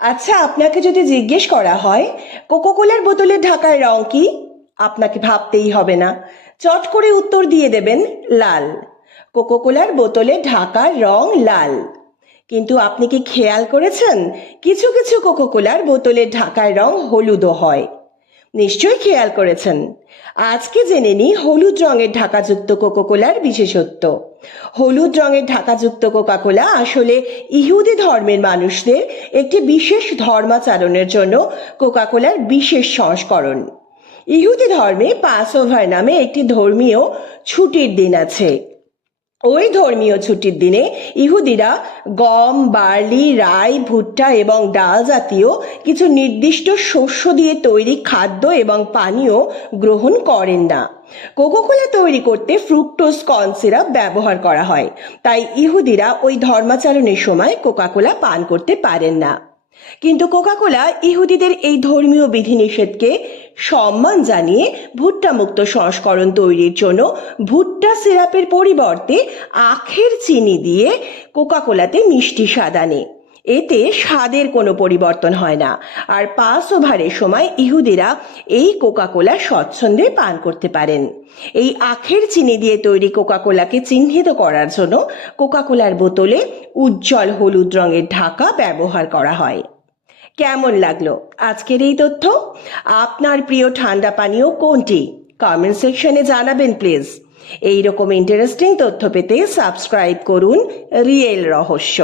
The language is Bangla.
আচ্ছা আপনাকে যদি জিজ্ঞেস করা হয়, কোকোকোলার বোতলের ঢাকায় রং কি? আপনাকে ভাবতেই হবে না। চট করে উত্তর দিয়ে দেবেন, লাল। কোকোকোলার বোতলে ঢাকার রং লাল। কিন্তু আপনি কি খেয়াল করেছেন? কিছু কিছু কোকোকোলার বোতলে ঢাকার রং হলুদও হয়। নিশ্চয়ই খেয়াল করেছেন। আজকে জেনে নিই হলুদ রঙের ঢাকাযুক্ত কোকোকোলার বিশেষত্ব। হলুদ রঙের ঢাকাযুক্ত কোকাকোলা আসলে ইহুদি ধর্মের মানুষদের একটি বিশেষ ধর্মাচরণের জন্য কোকাকোলার বিশেষ সংস্করণ। ইহুদি ধর্মে পাস ওভার নামে একটি ধর্মীয় ছুটির দিন আছে। ওই ধর্মীয় ছুটির দিনে ইহুদিরা গম, বার্লি, রাই, ভুট্টা এবং ডাল জাতীয় কিছু নির্দিষ্ট শস্য দিয়ে তৈরি খাদ্য এবং পানীয় গ্রহণ করেন না। কোকোকোলা তৈরি করতে ফ্রুক্টোজ কর্ন সিরাপ ব্যবহার করা হয়। তাই ইহুদিরা ওই ধর্মাচরণের সময় কোকাকোলা পান করতে পারেন না। কিন্তু কোকাকোলা ইহুদিদের এই ধর্মীয় বিধিনিষেধকে সম্মান জানিয়ে ভুট্টা মুক্ত সংস্করণ তৈরির জন্য ভুট্টা সিরাপের পরিবর্তে আখের চিনি দিয়ে কোকাকোলাতে মিষ্টি স্বাদ আনে। এতে স্বাদের কোনো পরিবর্তন হয় না। আর পাস ওভারের সময় ইহুদিরা এই কোকাকোলা স্বচ্ছন্দে পান করতে পারেন। এই আখের চিনি দিয়ে তৈরি কোকাকোলাকে চিহ্নিত করার জন্য কোকাকোলার বোতলে উজ্জ্বল হলুদ রঙের ঢাকা ব্যবহার করা হয়। কেমন লাগল আজকের এই তথ্য? আপনার প্রিয় ঠান্ডা পানীয় কোনটি? কমেন্ট সেকশনে জানাবেন, প্লিজ। এইরকম ইন্টারেস্টিং তথ্য পেতে সাবস্ক্রাইব করুন রিয়েল রহস্য।